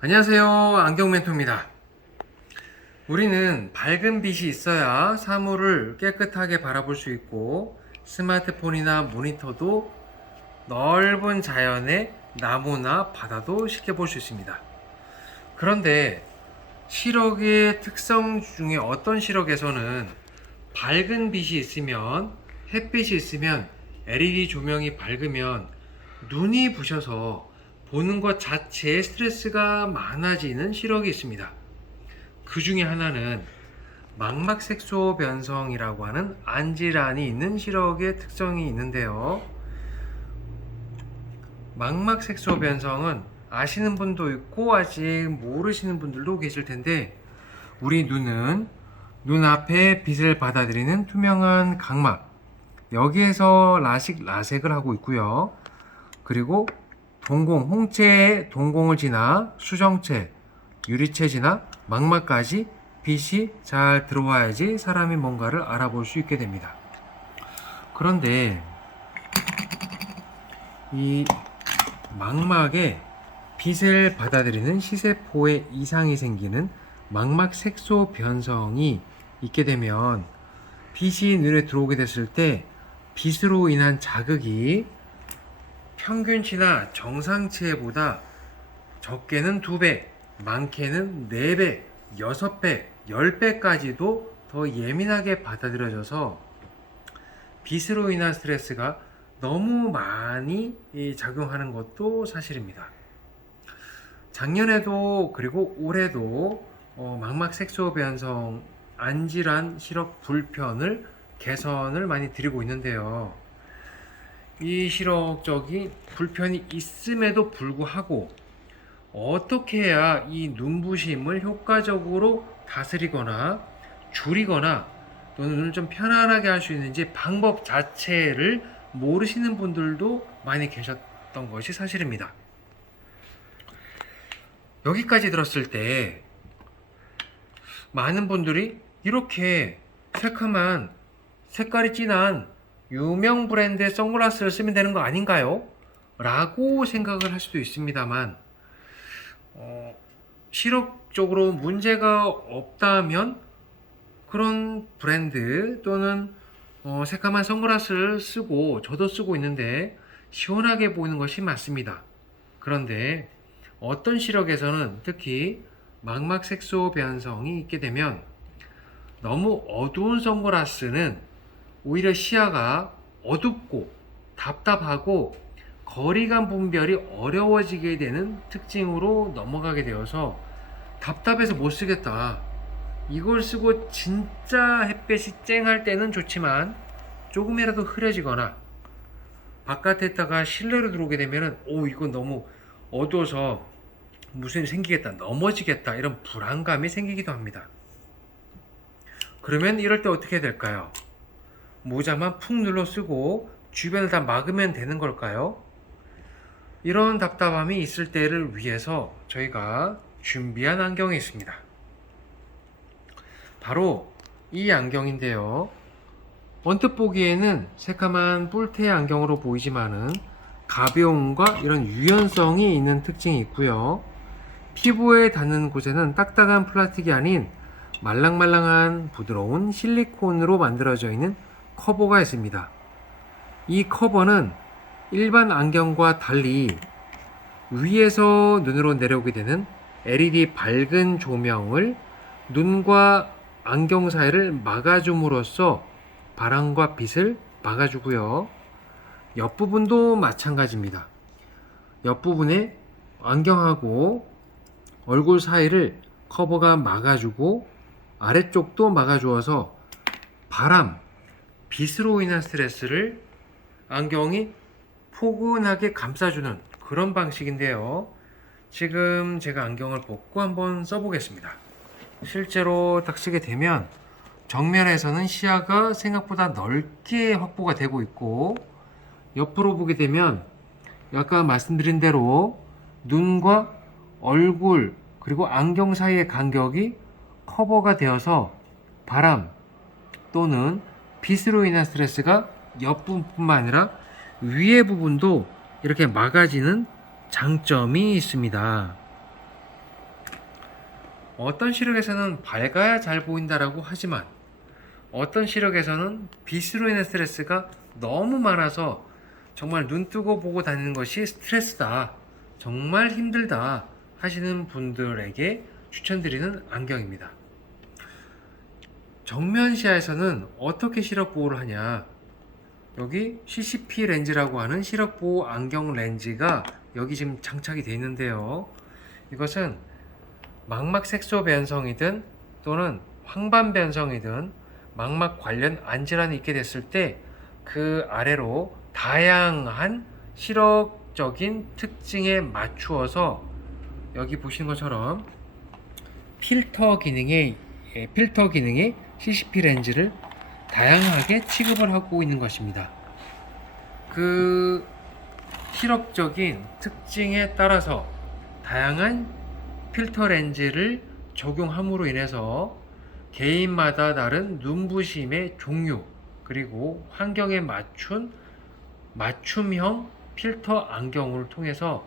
안녕하세요. 안경 멘토입니다. 우리는 밝은 빛이 있어야 사물을 깨끗하게 바라볼 수 있고 스마트폰이나 모니터도 넓은 자연의 나무나 바다도 쉽게 볼 수 있습니다. 그런데 시력의 특성 중에 어떤 시력에서는 밝은 빛이 있으면 햇빛이 있으면 LED 조명이 밝으면 눈이 부셔서 보는 것 자체에 스트레스가 많아지는 시력이 있습니다. 그 중에 하나는 망막색소 변성이라고 하는 안질환이 있는 시력의 특성이 있는데요. 망막색소 변성은 아시는 분도 있고 아직 모르시는 분들도 계실 텐데 우리 눈은 눈앞에 빛을 받아들이는 투명한 각막 여기에서 라식 라섹을 하고 있고요. 그리고 동공 홍채의 동공을 지나 수정체 유리체 지나 망막까지 빛이 잘 들어와야지 사람이 뭔가를 알아볼 수 있게 됩니다. 그런데 이 망막에 빛을 받아들이는 시세포에 이상이 생기는 망막 색소 변성이 있게 되면 빛이 눈에 들어오게 됐을 때 빛으로 인한 자극이 평균치나 정상치보다 적게는 2배, 많게는 4배, 6배, 10배까지도 더 예민하게 받아들여져서 빛으로 인한 스트레스가 너무 많이 이 작용하는 것도 사실입니다. 작년에도 그리고 올해도 어, 망막 색소 변성 안질환 시력 불편을 개선을 많이 드리고 있는데요. 이 시력적인 불편이 있음에도 불구하고 어떻게 해야 이 눈부심을 효과적으로 다스리거나 줄이거나 눈을 좀 편안하게 할 수 있는지 방법 자체를 모르시는 분들도 많이 계셨던 것이 사실입니다. 여기까지 들었을 때 많은 분들이 이렇게 새카만 색깔이 진한 유명 브랜드의 선글라스를 쓰면 되는 거 아닌가요? 라고 생각을 할 수도 있습니다만 어, 시력적으로 문제가 없다면 그런 브랜드 또는 어, 새까만 선글라스를 쓰고 저도 쓰고 있는데 시원하게 보이는 것이 맞습니다. 그런데 어떤 시력에서는 특히 망막 색소 변성이 있게 되면 너무 어두운 선글라스는 오히려 시야가 어둡고 답답하고 거리감 분별이 어려워지게 되는 특징으로 넘어가게 되어서 답답해서 못 쓰겠다. 이걸 쓰고 진짜 햇볕이 쨍할 때는 좋지만 조금이라도 흐려지거나 바깥에다가 실내로 들어오게 되면은 오 이건 너무 어두워서 무슨 생기겠다 넘어지겠다 이런 불안감이 생기기도 합니다. 그러면 이럴 때 어떻게 해야 될까요? 모자만 푹 눌러 쓰고 주변을 다 막으면 되는 걸까요? 이런 답답함이 있을 때를 위해서 저희가 준비한 안경이 있습니다. 바로 이 안경인데요. 언뜻 보기에는 새까만 뿔테 안경으로 보이지만은 가벼움과 이런 유연성이 있는 특징이 있고요. 피부에 닿는 곳에는 딱딱한 플라스틱이 아닌 말랑말랑한 부드러운 실리콘으로 만들어져 있는 커버가 있습니다. 이 커버는 일반 안경과 달리 위에서 눈으로 내려오게 되는 LED 밝은 조명을 눈과 안경 사이를 막아줌으로써 바람과 빛을 막아주고요. 옆부분도 마찬가지입니다. 옆부분에 안경하고 얼굴 사이를 커버가 막아주고 아래쪽도 막아주어서 바람, 빛으로 인한 스트레스를 안경이 포근하게 감싸주는 그런 방식인데요. 지금 제가 안경을 벗고 한번 써보겠습니다. 실제로 딱 쓰게 되면 정면에서는 시야가 생각보다 넓게 확보가 되고 있고 옆으로 보게 되면 아까 말씀드린 대로 눈과 얼굴 그리고 안경 사이의 간격이 커버가 되어서 바람 또는 빛으로 인한 스트레스가 옆부분뿐만 아니라 위의 부분도 이렇게 막아지는 장점이 있습니다. 어떤 시력에서는 밝아야 잘 보인다라고 하지만 어떤 시력에서는 빛으로 인한 스트레스가 너무 많아서 정말 눈 뜨고 보고 다니는 것이 스트레스다. 정말 힘들다 하시는 분들에게 추천드리는 안경입니다. 정면 시야에서는 어떻게 시력 보호를 하냐? 여기 CCP 렌즈라고 하는 시력 보호 안경 렌즈가 여기 지금 장착이 되어 있는데요. 이것은 망막 색소 변성이든 또는 황반 변성이든 망막 관련 안질환이 있게 됐을 때 그 아래로 다양한 시력적인 특징에 맞추어서 여기 보시는 것처럼 필터 기능의 예, 필터 기능의 CCP 렌즈를 다양하게 취급을 하고 있는 것입니다. 그 시력적인 특징에 따라서 다양한 필터 렌즈를 적용함으로 인해서 개인마다 다른 눈부심의 종류 그리고 환경에 맞춘 맞춤형 필터 안경을 통해서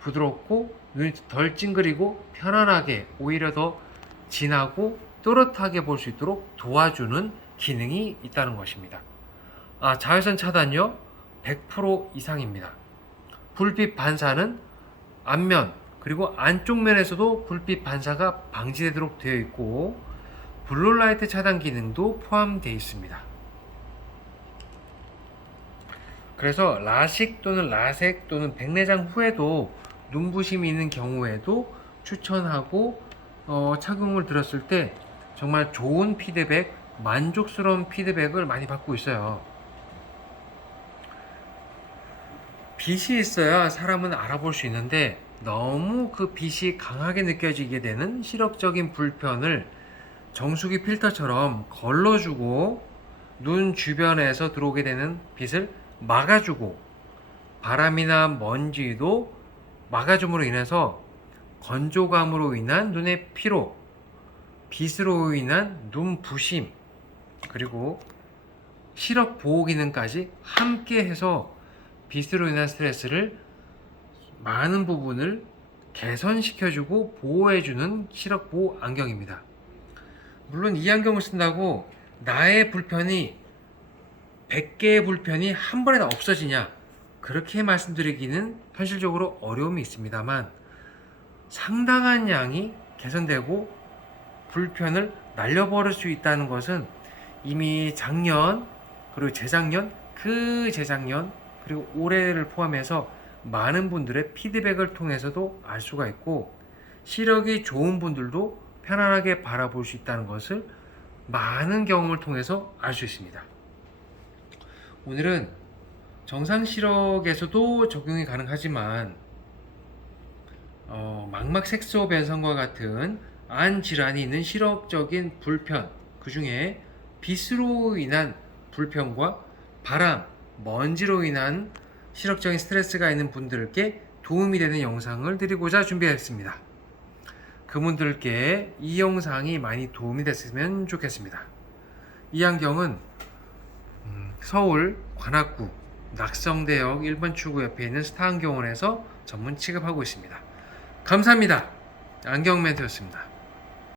부드럽고 눈이 덜 찡그리고 편안하게 오히려 더 진하고 또렷하게 볼 수 있도록 도와주는 기능이 있다는 것입니다. 아, 자외선 차단요 100% 이상입니다. 불빛 반사는 앞면 그리고 안쪽 면에서도 불빛 반사가 방지되도록 되어 있고 블루라이트 차단 기능도 포함되어 있습니다. 그래서 라식 또는 라섹 또는 백내장 후에도 눈부심이 있는 경우에도 추천하고 어, 착용을 들었을 때 정말 좋은 피드백, 만족스러운 피드백을 많이 받고 있어요. 빛이 있어야 사람은 알아볼 수 있는데 너무 그 빛이 강하게 느껴지게 되는 시력적인 불편을 정수기 필터처럼 걸러주고 눈 주변에서 들어오게 되는 빛을 막아주고 바람이나 먼지도 막아줌으로 인해서 건조감으로 인한 눈의 피로, 빛으로 인한 눈 부심, 그리고 시력 보호 기능까지 함께 해서 빛으로 인한 스트레스를 많은 부분을 개선시켜주고 보호해주는 시력 보호 안경입니다. 물론 이 안경을 쓴다고 나의 불편이 100개의 불편이 한 번에 다 없어지냐 그렇게 말씀드리기는 현실적으로 어려움이 있습니다만 상당한 양이 개선되고 불편을 날려버릴 수 있다는 것은 이미 작년 그리고 재작년 그 재작년 그리고 올해를 포함해서 많은 분들의 피드백을 통해서도 알 수가 있고 시력이 좋은 분들도 편안하게 바라볼 수 있다는 것을 많은 경험을 통해서 알 수 있습니다. 오늘은 정상 시력에서도 적용이 가능하지만 어, 망막 색소 변성과 같은 안 질환이 있는 시력적인 불편 그 중에 빛으로 인한 불편과 바람, 먼지로 인한 시력적인 스트레스가 있는 분들께 도움이 되는 영상을 드리고자 준비했습니다. 그분들께 이 영상이 많이 도움이 됐으면 좋겠습니다. 이 안경은 음, 서울 관악구 낙성대역 1번 출구 옆에 있는 스타안경원에서 전문 취급하고 있습니다. 감사합니다. 안경 멘트였습니다.